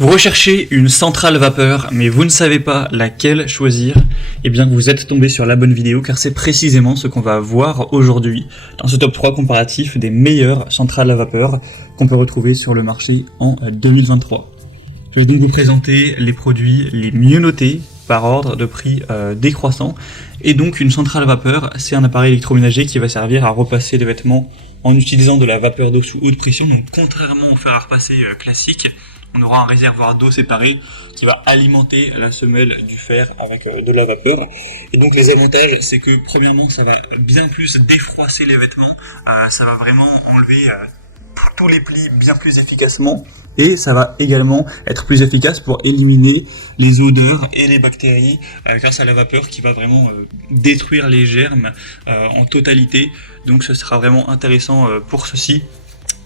Vous recherchez une centrale vapeur, mais vous ne savez pas laquelle choisir, eh bien vous êtes tombé sur la bonne vidéo car c'est précisément ce qu'on va voir aujourd'hui dans ce top 3 comparatif des meilleures centrales à vapeur qu'on peut retrouver sur le marché en 2023. Je vais donc vous présenter les produits les mieux notés par ordre de prix décroissant. Et donc une centrale à vapeur, c'est un appareil électroménager qui va servir à repasser les vêtements en utilisant de la vapeur d'eau sous haute pression. Donc contrairement au fer à repasser classique, on aura un réservoir d'eau séparé qui va alimenter la semelle du fer avec de la vapeur. Et donc les avantages, c'est que premièrement, ça va bien plus défroisser les vêtements, ça va vraiment enlever tous les plis bien plus efficacement, et ça va également être plus efficace pour éliminer les odeurs et les bactéries grâce à la vapeur qui va vraiment détruire les germes en totalité. Donc ce sera vraiment intéressant pour ceci.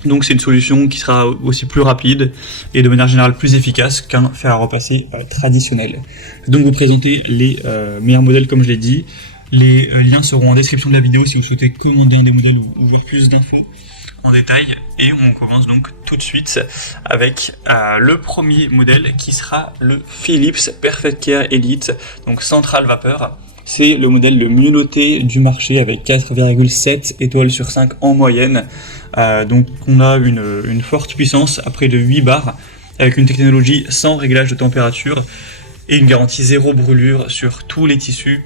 Donc c'est une solution qui sera aussi plus rapide et de manière générale plus efficace qu'un fer à repasser traditionnel. Je vais donc vous présenter les meilleurs modèles comme je l'ai dit. Les liens seront en description de la vidéo si vous souhaitez commander un des modèles ou ouvrir plus d'infos en détail. Et on commence donc tout de suite avec le premier modèle qui sera le Philips PerfectCare Elite, donc centrale vapeur. C'est le modèle le mieux noté du marché avec 4,7 étoiles sur 5 en moyenne. Donc on a une forte puissance à près de 8 bars avec une technologie sans réglage de température et une garantie zéro brûlure sur tous les tissus.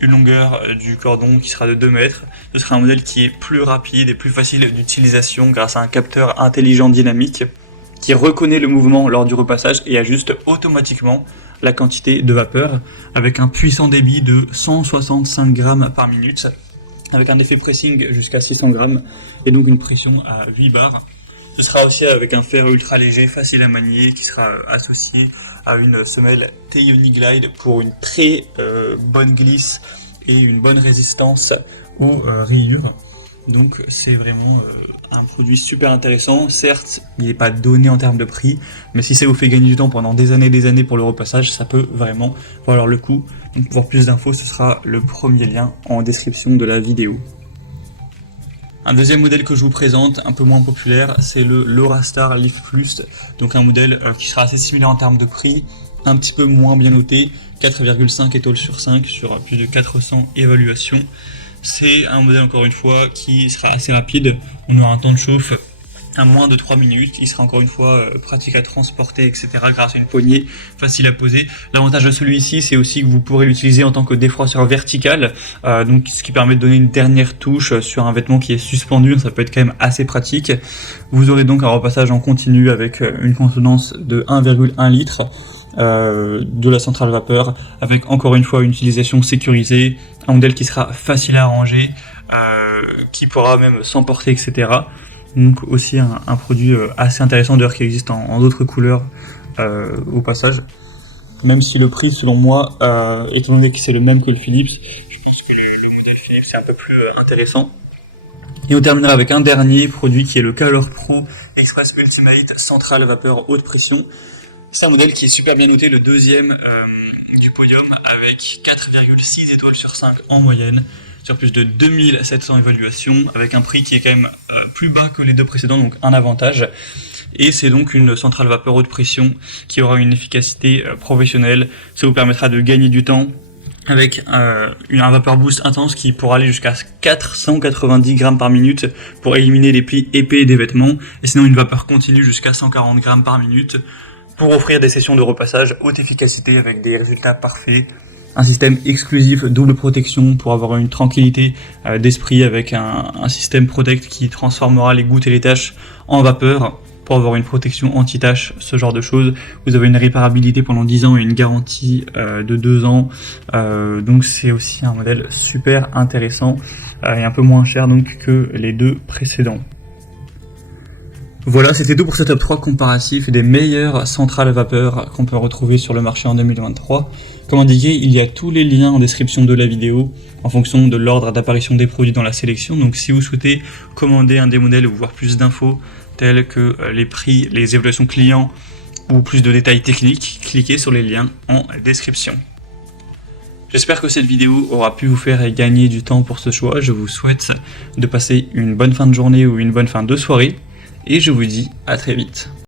Une longueur du cordon qui sera de 2 mètres. Ce sera un modèle qui est plus rapide et plus facile d'utilisation grâce à un capteur intelligent dynamique qui reconnaît le mouvement lors du repassage et ajuste automatiquement la quantité de vapeur avec un puissant débit de 165 grammes par minute avec un effet pressing jusqu'à 600 grammes et donc une pression à 8 bars. Ce sera aussi avec un fer ultra léger, facile à manier, qui sera associé à une semelle T-Uni Glide pour une très bonne glisse et une bonne résistance aux rayures. Donc c'est vraiment un produit super intéressant. Certes, il n'est pas donné en termes de prix, mais si ça vous fait gagner du temps pendant des années pour le repassage, ça peut vraiment valoir le coup. Donc pour voir plus d'infos, ce sera le premier lien en description de la vidéo. Un deuxième modèle que je vous présente, un peu moins populaire, c'est le LoRaStar Lift Plus, donc un modèle qui sera assez similaire en termes de prix, un petit peu moins bien noté, 4,5 étoiles sur 5 sur plus de 400 évaluations. C'est un modèle encore une fois qui sera assez rapide, on aura un temps de chauffe à moins de 3 minutes, il sera encore une fois pratique à transporter, etc. grâce à une poignée facile à poser. L'avantage de celui-ci, c'est aussi que vous pourrez l'utiliser en tant que défroisseur vertical, donc ce qui permet de donner une dernière touche sur un vêtement qui est suspendu, ça peut être quand même assez pratique. Vous aurez donc un repassage en continu avec une contenance de 1,1 litre de la centrale vapeur, avec encore une fois une utilisation sécurisée, un modèle qui sera facile à ranger, qui pourra même s'emporter, etc. Donc aussi un produit assez intéressant d'ailleurs qui existe en d'autres couleurs au passage. Même si le prix selon moi, étant donné que c'est le même que le Philips, je pense que le modèle Philips est un peu plus intéressant. Et on terminera avec un dernier produit qui est le Calor Pro Express Ultimate Centrale Vapeur Haute Pression. C'est un modèle qui est super bien noté, le deuxième du podium avec 4,6 étoiles sur 5 en moyenne, sur plus de 2700 évaluations, avec un prix qui est quand même plus bas que les deux précédents, donc un avantage. Et c'est donc une centrale vapeur haute pression qui aura une efficacité professionnelle. Ça vous permettra de gagner du temps avec un vapeur boost intense qui pourra aller jusqu'à 490 grammes par minute pour éliminer les plis épais des vêtements, et sinon une vapeur continue jusqu'à 140 grammes par minute pour offrir des sessions de repassage haute efficacité avec des résultats parfaits. Un système exclusif double protection pour avoir une tranquillité d'esprit avec un système Protect qui transformera les gouttes et les taches en vapeur pour avoir une protection anti-taches, ce genre de choses. Vous avez une réparabilité pendant 10 ans et une garantie de 2 ans. Donc c'est aussi un modèle super intéressant et un peu moins cher donc que les deux précédents. Voilà, c'était tout pour ce top 3 comparatif des meilleures centrales à vapeur qu'on peut retrouver sur le marché en 2023. Comme indiqué, il y a tous les liens en description de la vidéo en fonction de l'ordre d'apparition des produits dans la sélection. Donc si vous souhaitez commander un des modèles ou voir plus d'infos telles que les prix, les évaluations clients ou plus de détails techniques, cliquez sur les liens en description. J'espère que cette vidéo aura pu vous faire gagner du temps pour ce choix. Je vous souhaite de passer une bonne fin de journée ou une bonne fin de soirée. Et je vous dis à très vite.